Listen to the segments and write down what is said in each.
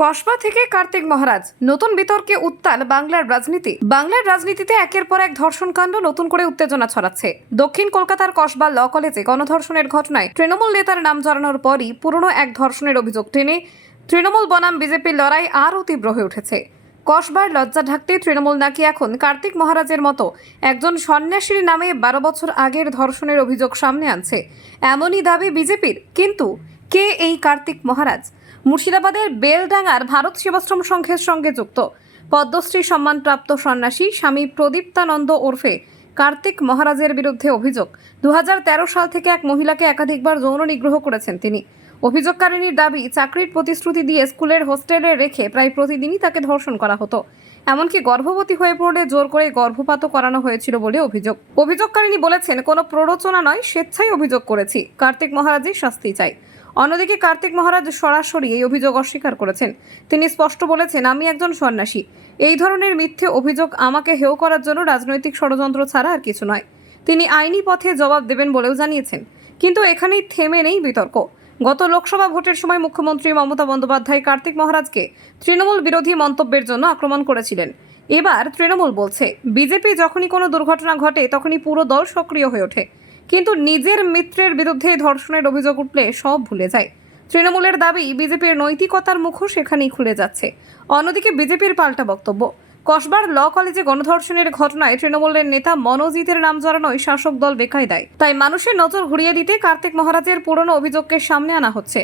কসবা থেকে কার্তিক মহারাজ, নতুন বিতর্কে উত্তাল বাংলার রাজনীতি। বাংলার রাজনীতিতে একের পর এক ধর্ষণকাণ্ড নতুন করে উত্তেজনা ছড়াচ্ছে। দক্ষিণ কলকাতার কসবা ল কলেজে গণধর্ষণের ঘটনায় তৃণমূল নেতার নাম জড়ানোর পরই পুরনো এক ধর্ষণের অভিযোগ টেনে তৃণমূল বনাম বিজেপির লড়াই আরও তীব্র হয়ে উঠেছে। কসবার লজ্জা ঢাকতে তৃণমূল নাকি এখন কার্তিক মহারাজের মতো একজন সন্ন্যাসীর নামে বারো বছর আগের ধর্ষণের অভিযোগ সামনে আনছে। এমনই দাবি বিজেপির। কিন্তু কে এই কার্তিক মহারাজ? মুর্শিদাবাদের বেলডাঙ্গার ভারত সেবাশ্রম সংঘের সঙ্গে যুক্ত। পদ্মশ্রী সম্মানপ্রাপ্ত সন্ন্যাসী স্বামী প্রদীপ্তানন্দ ওরফে কার্তিক মহারাজের বিরুদ্ধে অভিযোগ। দু হাজার তেরো সাল থেকে এক মহিলাকে একাধিকবার যৌন নিগ্রহ করেছেন তিনি। অভিযোগকারিনীর দাবি, চাকরির প্রতিশ্রুতি দিয়ে স্কুলের হোস্টেলে রেখে প্রায় প্রতিদিনই তাকে ধর্ষণ করা হতো। এমনকি গর্ভবতী হয়ে পড়লে জোর করে গর্ভপাতও করানো হয়েছিল বলে অভিযোগ। অভিযোগকারিনী বলেছেন, কোনো প্ররোচনা নয়, স্বেচ্ছায় অভিযোগ করেছি। কার্তিক মহারাজের শাস্তি চাই। অন্যদিকে কার্তিক মহারাজ সরাসরি এই অভিযোগ অস্বীকার করেছেন। তিনি স্পষ্ট বলেছেন, আমি একজন সন্ন্যাসী। এই ধরনের মিথ্যে অভিযোগ আমাকে হেয় করার জন্য রাজনৈতিক ষড়যন্ত্র ছাড়া আর কিছু নয়। তিনি আইনি পথে জবাব দেবেন বলেও জানিয়েছেন। কিন্তু এখানেই থেমে নেই বিতর্ক। গত লোকসভা ভোটের সময় মুখ্যমন্ত্রী মমতা বন্দ্যোপাধ্যায় কার্তিক মহারাজকে তৃণমূল বিরোধী মন্তব্যের জন্য আক্রমণ করেছিলেন। এবার তৃণমূল বলছে, বিজেপি যখনই কোনো দুর্ঘটনা ঘটে, তখনই পুরো দল সক্রিয় হয়ে ওঠে। কিন্তু নিজের মিত্রের বিরুদ্ধে ধর্ষণের অভিযোগ উঠলে সব ভুলে যায়। তৃণমূলের দাবি, বিজেপির নৈতিকতার মুখও সেখানেই খুলে যাচ্ছে। অন্যদিকে বিজেপির পাল্টা বক্তব্য কসবার ল কলেজে গণধর্ষণের ঘটনায় তৃণমূলের নেতা মনোজিতের নাম জড়ানোয় শাসক দল বেকায়দায়। তাই মানুষের নজর ঘুরিয়ে দিতে কার্তিক মহারাজের পুরনো অভিযোগকে সামনে আনা হচ্ছে।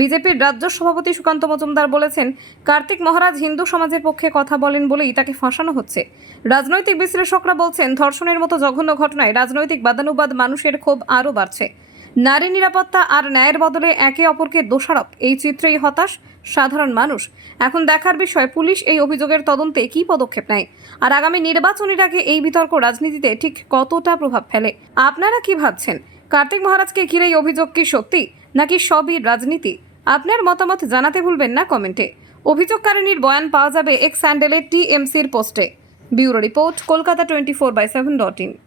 বিজেপির রাজ্য সভাপতি সুকান্ত মজুমদার বলেছেন, কার্তিক মহারাজ হিন্দু সমাজের পক্ষে কথা বলেন বলেই তাকে ফাঁসানো হচ্ছে। রাজনৈতিক বিশ্লেষকরা বলছেন, ধর্ষণের মতো জঘন্য ঘটনায় রাজনৈতিক বাদানুবাদ মানুষের ক্ষোভ আরও বাড়ছে। নারী নিরাপত্তা আর ন্যায়ের বদলে একে অপরকে দোষারোপ, এই চিত্রেই হতাশ সাধারণ মানুষ। এখন দেখার বিষয়, পুলিশ এই অভিযোগের তদন্তে কী পদক্ষেপ নেয়? আর আগামী নির্বাচনের আগে এই বিতর্ক রাজনীতিতে ঠিক কতটা প্রভাব ফেলে? আপনারা কি ভাবছেন? কার্তিক মহারাজকে ঘিরে এই অভিযোগ কি সত্যি, নাকি সবই রাজনীতি? আপনার মতামত জানাতে ভুলবেন না কমেন্টে। অভিযোগকারিনীর বয়ান পাওয়া যাবে এক্স স্যান্ডেলের টিএমসির পোস্টে। Bureau report, Kolkata twenty four by seven dot in.